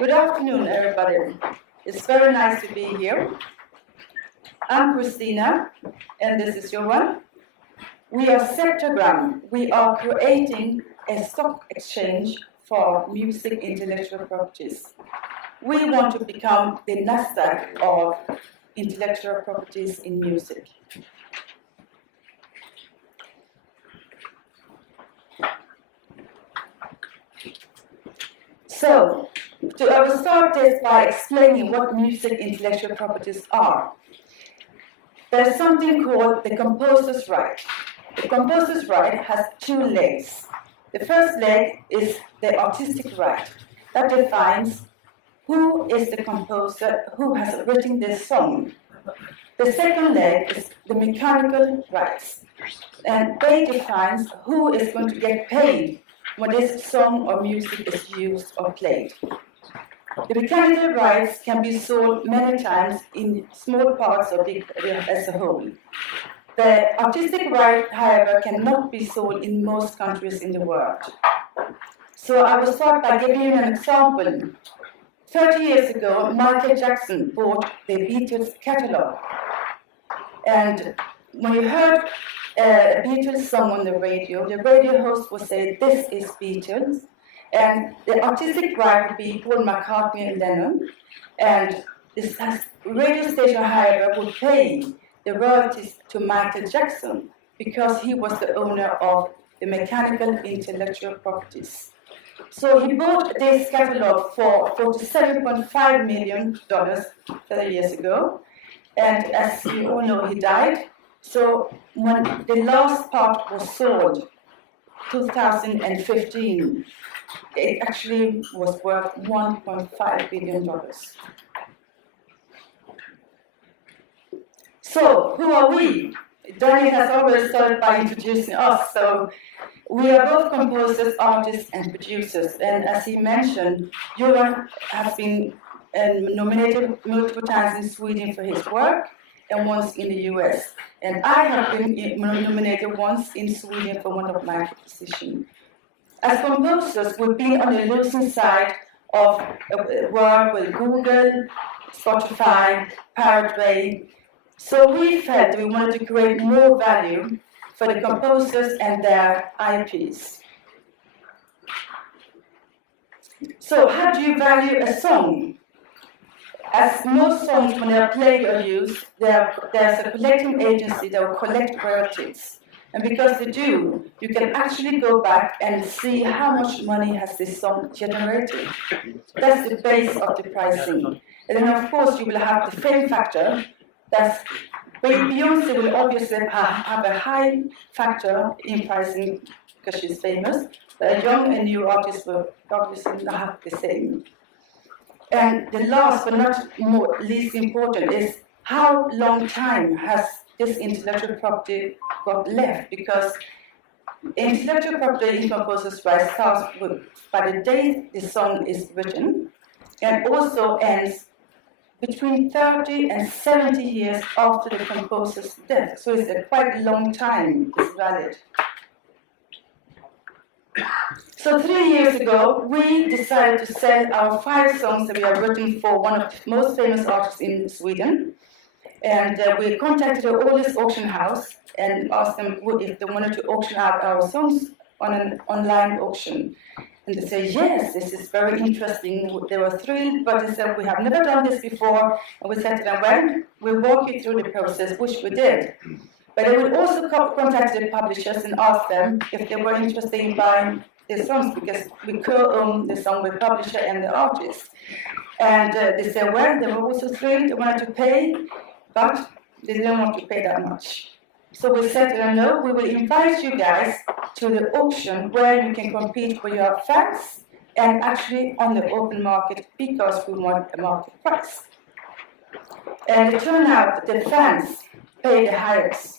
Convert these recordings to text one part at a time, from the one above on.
Good afternoon, everybody. It's very nice to be here. I'm Christina, and this is Johan. We are Zeptagram. We are creating a stock exchange for music intellectual properties. We want to become the Nasdaq of intellectual properties in music. So, I will start this by explaining what music intellectual properties are. There's something called the composer's right. The composer's right has two legs. The first leg is the artistic right. That defines who is the composer who has written this song. The second leg is the mechanical rights. And they define who is going to get paid when this song or music is used or played. The mechanical rights can be sold many times in small parts or big as a whole. The artistic right, however, cannot be sold in most countries in the world. So I will start by giving you an example. 30 years ago, Michael Jackson bought the Beatles catalog. And when you heard a Beatles song on the radio host would say, "This is Beatles." And the artistic right would be Paul McCartney and Lennon. And this radio station, however, would pay the royalties to Michael Jackson because he was the owner of the mechanical intellectual properties. So he bought this catalog for $47.5 million 30 years ago. And as you all know, he died. So when the last part was sold, 2015, it actually was worth $1.5 billion. So, who are we? Danny has already started by introducing us. So, we are both composers, artists, and producers. And as he mentioned, Johan has been nominated multiple times in Sweden for his work, and once in the US. And I have been nominated once in Sweden for one of my compositions. As composers, we've been on the losing side of work with Google, Spotify, Pirate Bay. So we felt we wanted to create more value for the composers and their IPs. So how do you value a song? As most songs, when they are played or used, there's a collecting agency that will collect royalties. And because they do, you can actually go back and see how much money has this song generated. That's the base of the pricing. And then, of course, you will have the fame factor. That's Beyoncé will obviously have a high factor in pricing because she's famous. But a young and new artist will obviously not have the same. And the last but not least important is how long time has this intellectual property got left, because intellectual property in composer's rights starts by the day the song is written and also ends between 30 and 70 years after the composer's death. So it's a quite long time it's valid. So 3 years ago, we decided to sell our 5 songs that we have written for one of the most famous artists in Sweden. And we contacted all this auction house and asked them if they wanted to auction out our songs on an online auction. And they said, yes, this is very interesting. They were thrilled, but they said, we have never done this before. And we said to them, well, we'll walk you through the process, which we did. But they would also contact the publishers and ask them if they were interested in buying the songs, because we co-own the song with the publisher and the artist. And they said, well, they were also thrilled, they wanted to pay, but they didn't want to pay that much. So we said to them, no, we will invite you guys to the auction where you can compete with your fans and actually on the open market, because we want a market price. And it turned out that the fans pay the highest.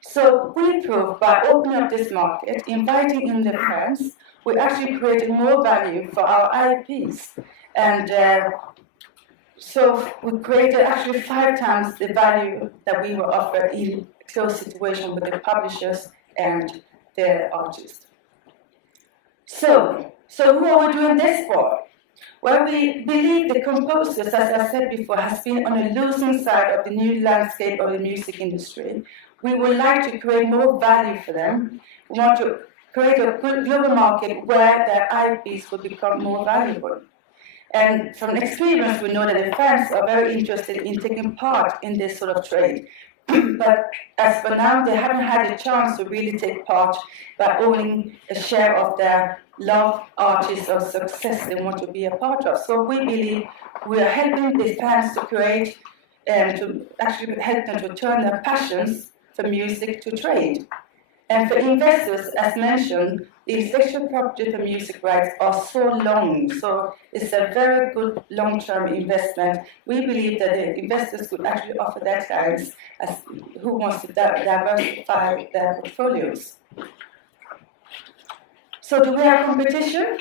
So we proved by opening up this market, inviting in the fans, we actually created more value for our IPs. And so we created actually 5 times the value that we were offered in a close situation with the publishers and the artists. So who are we doing this for? Well, we believe the composers, as I said before, has been on the losing side of the new landscape of the music industry. We would like to create more value for them. We want to create a global market where their IPs will become more valuable. And from experience, we know that the fans are very interested in taking part in this sort of trade. But as for now, they haven't had a chance to really take part by owning a share of their love artists or success they want to be a part of. So we believe we are helping the fans to create and to actually help them to turn their passions for music to trade. And for investors, as mentioned, the intellectual property for music rights are so long, so it's a very good long-term investment. We believe that the investors could actually offer their clients as who wants to diversify their portfolios. So do we have competition?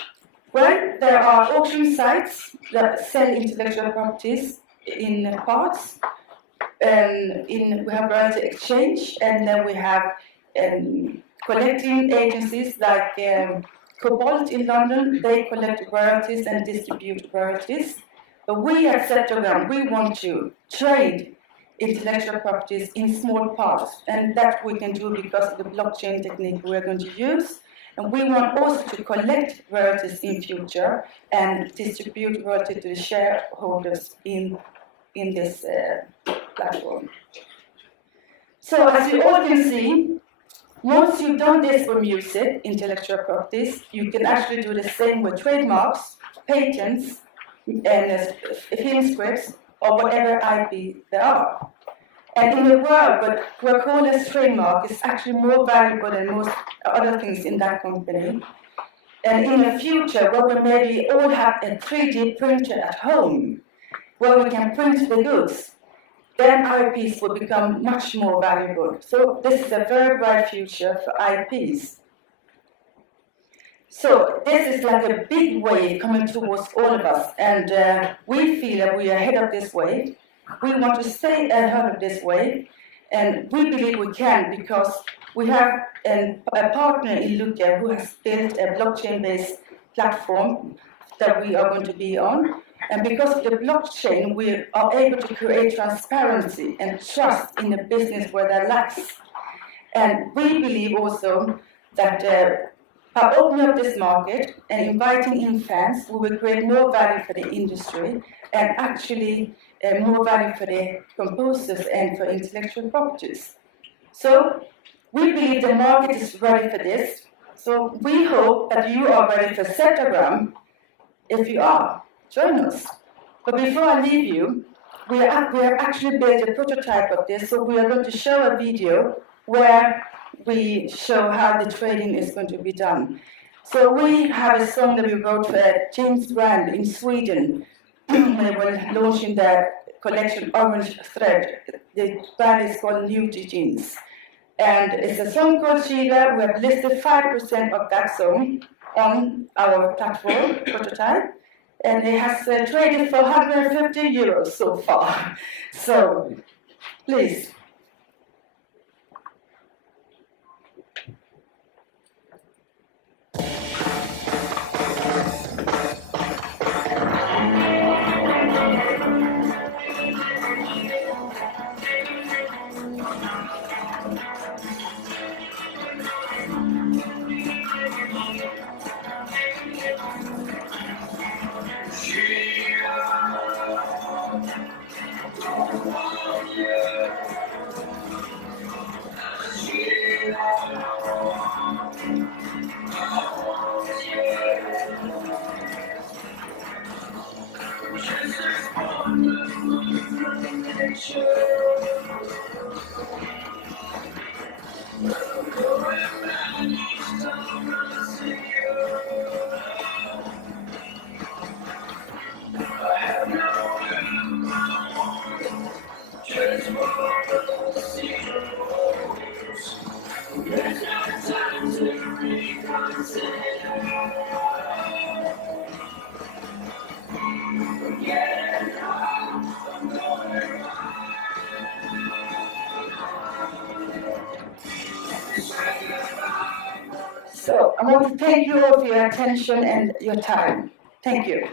Well, there are auction sites that sell intellectual properties in parts. We have royalty exchange, and then we have collecting agencies like Cobalt in London. They collect royalties and distribute royalties. But we at Zeptagram, we want to trade intellectual properties in small parts, and that we can do because of the blockchain technique we're going to use. And we want also to collect royalties in future and distribute royalty to the shareholders in this platform. So as you all can see, once you've done this for music, intellectual properties, you can actually do the same with trademarks, patents, and film scripts, or whatever IP there are. And in a world where called as trademark is actually more valuable than most other things in that company, and in the future where we maybe all have a 3D printer at home, where we can print the goods, then IPs will become much more valuable. So this is a very bright future for IPs. So this is like a big wave coming towards all of us, and we feel that we are ahead of this wave. We want to stay ahead of this wave, and we believe we can because we have a partner in Luca who has built a blockchain-based platform that we are going to be on. And because of the blockchain, we are able to create transparency and trust in a business where there lacks. And we believe also that by opening up this market and inviting in fans, we will create more value for the industry and actually more value for the composers and for intellectual properties. So we believe the market is ready for this. So we hope that you are ready for Zeptagram. If you are, join us. But before I leave you, we have actually built a prototype of this, so we are going to show a video where we show how the trading is going to be done. So we have a song that we wrote for James Brand in Sweden. They were launching their collection Orange Thread. The brand is called New Jeans. And it's a song called Sheila. We have listed 5% of that song on our platform prototype, and it has traded for 150 euros so far. So, please. So I want to thank you all for your attention and your time. Thank you.